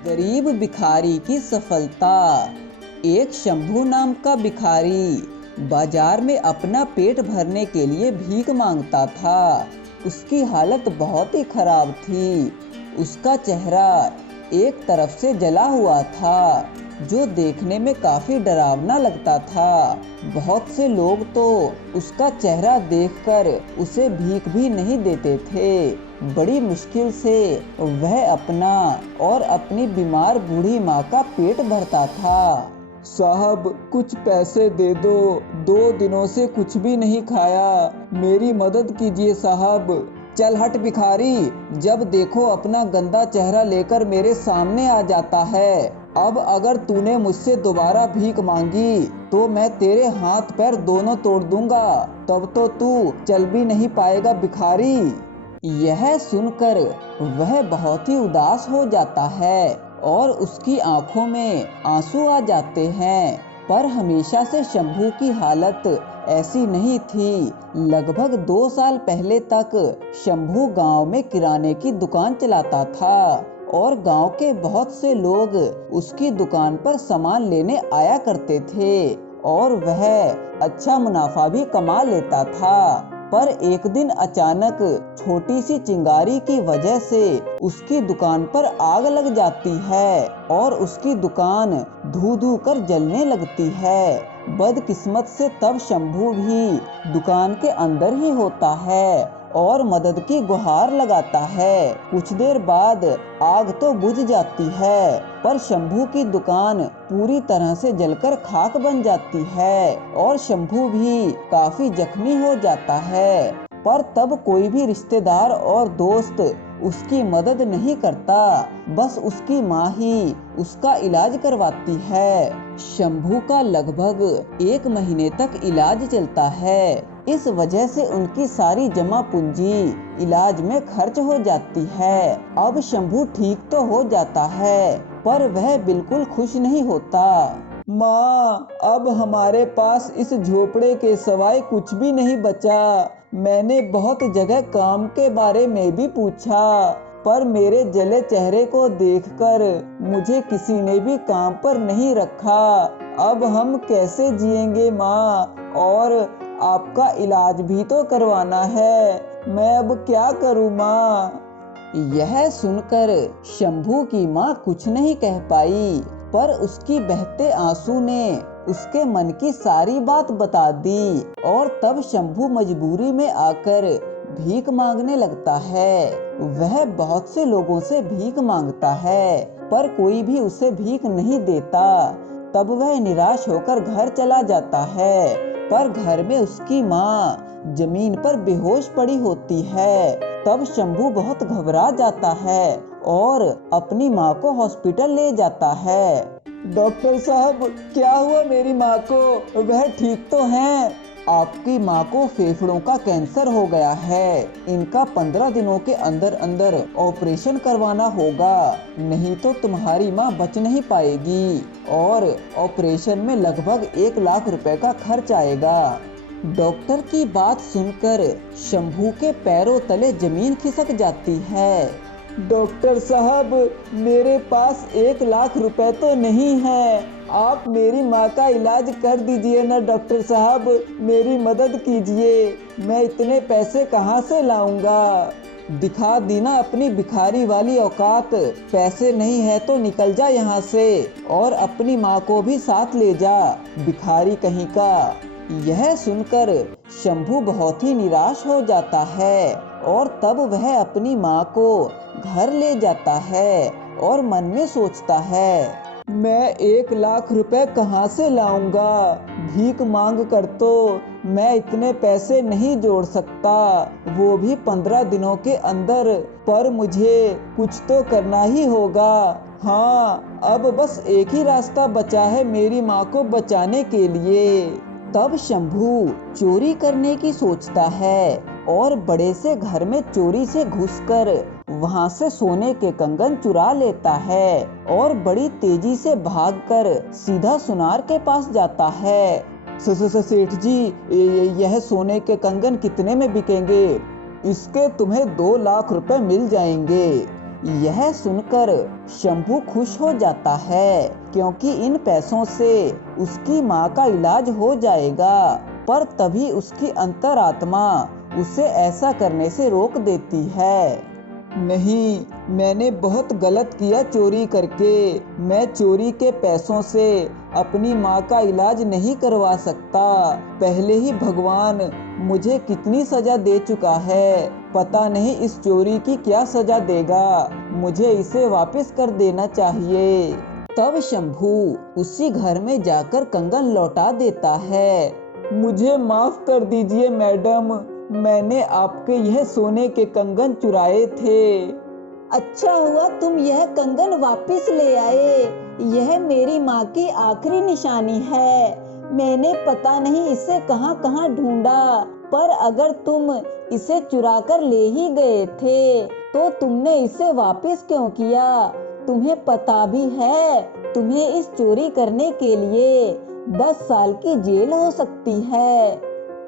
गरीब भिखारी की सफलता। एक शंभू नाम का भिखारी बाजार में अपना पेट भरने के लिए भीख मांगता था। उसकी हालत बहुत ही खराब थी। उसका चेहरा एक तरफ से जला हुआ था, जो देखने में काफी डरावना लगता था। बहुत से लोग तो उसका चेहरा देखकर उसे भीख भी नहीं देते थे। बड़ी मुश्किल से वह अपना और अपनी बीमार बूढ़ी माँ का पेट भरता था। साहब, कुछ पैसे दे दो, 2 दिनों से कुछ भी नहीं खाया, मेरी मदद कीजिए साहब। चल हट भिखारी, जब देखो अपना गंदा चेहरा लेकर मेरे सामने आ जाता है। अब अगर तूने मुझसे दोबारा भीख मांगी तो मैं तेरे हाथ पैर दोनों तोड़ दूंगा, तब तो तू चल भी नहीं पाएगा भिखारी। यह सुनकर वह बहुत ही उदास हो जाता है और उसकी आंखों में आंसू आ जाते हैं। पर हमेशा से शंभू की हालत ऐसी नहीं थी। लगभग 2 साल पहले तक शंभू गांव में किराने की दुकान चलाता था और गांव के बहुत से लोग उसकी दुकान पर सामान लेने आया करते थे और वह अच्छा मुनाफा भी कमा लेता था। पर एक दिन अचानक छोटी सी चिंगारी की वजह से उसकी दुकान पर आग लग जाती है और उसकी दुकान धू धू कर जलने लगती है। बदकिस्मत से तब शंभू भी दुकान के अंदर ही होता है और मदद की गुहार लगाता है। कुछ देर बाद आग तो बुझ जाती है, पर शंभू की दुकान पूरी तरह से जलकर खाक बन जाती है और शंभू भी काफी जख्मी हो जाता है। पर तब कोई भी रिश्तेदार और दोस्त उसकी मदद नहीं करता, बस उसकी माँ ही उसका इलाज करवाती है। शंभू का लगभग 1 महीने तक इलाज चलता है। इस वजह से उनकी सारी जमा पूंजी इलाज में खर्च हो जाती है। अब शंभू ठीक तो हो जाता है, पर वह बिल्कुल खुश नहीं होता। माँ, अब हमारे पास इस झोपड़े के सिवाय कुछ भी नहीं बचा। मैंने बहुत जगह काम के बारे में भी पूछा, पर मेरे जले चेहरे को देखकर मुझे किसी ने भी काम पर नहीं रखा। अब हम कैसे जिएंगे माँ? और आपका इलाज भी तो करवाना है, मैं अब क्या करूँ माँ? यह सुनकर शंभू की माँ कुछ नहीं कह पाई, पर उसकी बहते आंसू ने उसके मन की सारी बात बता दी और तब शंभू मजबूरी में आकर भीख मांगने लगता है। वह बहुत से लोगों से भीख मांगता है, पर कोई भी उसे भीख नहीं देता। तब वह निराश होकर घर चला जाता है, पर घर में उसकी माँ जमीन पर बेहोश पड़ी होती है। तब शंभू बहुत घबरा जाता है और अपनी माँ को हॉस्पिटल ले जाता है। डॉक्टर साहब, क्या हुआ मेरी माँ को? वह ठीक तो हैं? आपकी माँ को फेफड़ों का कैंसर हो गया है। इनका 15 दिनों के अंदर अंदर ऑपरेशन करवाना होगा, नहीं तो तुम्हारी माँ बच नहीं पाएगी और ऑपरेशन में लगभग 1 लाख रुपए का खर्च आएगा। डॉक्टर की बात सुनकर शंभू के पैरों तले जमीन खिसक जाती है। डॉक्टर साहब, मेरे पास 1 लाख रुपए तो नहीं है, आप मेरी माँ का इलाज कर दीजिए ना डॉक्टर साहब, मेरी मदद कीजिए। मैं इतने पैसे कहाँ से लाऊंगा? दिखा दी ना अपनी भिखारी वाली औकात। पैसे नहीं है तो निकल जा यहाँ से और अपनी माँ को भी साथ ले जा, भिखारी कहीं का। यह सुनकर शंभू बहुत ही निराश हो जाता है और तब वह अपनी माँ को घर ले जाता है और मन में सोचता है, मैं 1 लाख रुपए कहाँ से लाऊंगा? भीख मांग कर तो मैं इतने पैसे नहीं जोड़ सकता, वो भी 15 दिनों के अंदर। पर मुझे कुछ तो करना ही होगा। हाँ, अब बस एक ही रास्ता बचा है मेरी माँ को बचाने के लिए। तब शंभू चोरी करने की सोचता है और बड़े से घर में चोरी से घुसकर वहां से सोने के कंगन चुरा लेता है और बड़ी तेजी से भागकर सीधा सुनार के पास जाता है। सेठ जी, यह सोने के कंगन कितने में बिकेंगे? इसके तुम्हें 2 लाख रुपए मिल जाएंगे। यह सुनकर शंभू खुश हो जाता है, क्योंकि इन पैसों से उसकी माँ का इलाज हो जाएगा। पर तभी उसकी अंतरात्मा उसे ऐसा करने से रोक देती है। नहीं, मैंने बहुत गलत किया चोरी करके। मैं चोरी के पैसों से अपनी माँ का इलाज नहीं करवा सकता। पहले ही भगवान मुझे कितनी सजा दे चुका है, पता नहीं इस चोरी की क्या सजा देगा। मुझे इसे वापस कर देना चाहिए। तब शंभू उसी घर में जाकर कंगन लौटा देता है। मुझे माफ कर दीजिए मैडम, मैंने आपके यह सोने के कंगन चुराए थे। अच्छा हुआ तुम यह कंगन वापस ले आए। यह मेरी माँ की आखिरी निशानी है। मैंने पता नहीं इसे कहाँ कहाँ ढूंढा, पर अगर तुम इसे चुरा कर ले ही गए थे तो तुमने इसे वापस क्यों किया? तुम्हें पता भी है तुम्हें इस चोरी करने के लिए 10 साल की जेल हो सकती है।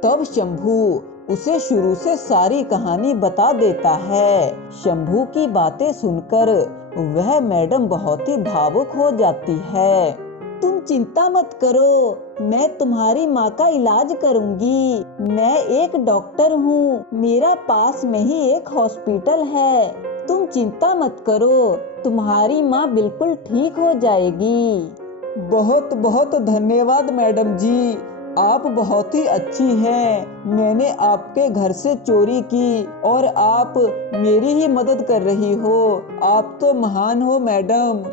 तब शंभू उसे शुरू से सारी कहानी बता देता है। शंभू की बातें सुनकर वह मैडम बहुत ही भावुक हो जाती है। तुम चिंता मत करो, मैं तुम्हारी माँ का इलाज करूंगी। मैं एक डॉक्टर हूँ, मेरा पास में ही एक हॉस्पिटल है। तुम चिंता मत करो, तुम्हारी माँ बिल्कुल ठीक हो जाएगी। बहुत बहुत धन्यवाद मैडम जी, आप बहुत ही अच्छी हैं। मैंने आपके घर से चोरी की और आप मेरी ही मदद कर रही हो। आप तो महान हो मैडम।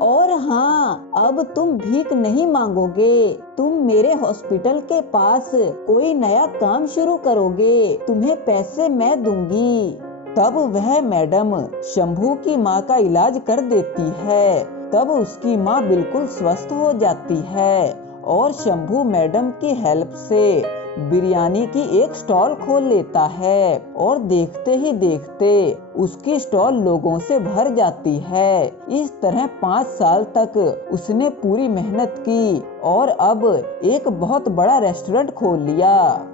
और हाँ, अब तुम भीख नहीं मांगोगे, तुम मेरे हॉस्पिटल के पास कोई नया काम शुरू करोगे, तुम्हें पैसे मैं दूंगी। तब वह मैडम शंभू की माँ का इलाज कर देती है। तब उसकी माँ बिल्कुल स्वस्थ हो जाती है और शंभू मैडम की हेल्प से बिरयानी की एक स्टॉल खोल लेता है और देखते ही देखते उसकी स्टॉल लोगों से भर जाती है। इस तरह 5 साल तक उसने पूरी मेहनत की और अब एक बहुत बड़ा रेस्टोरेंट खोल लिया।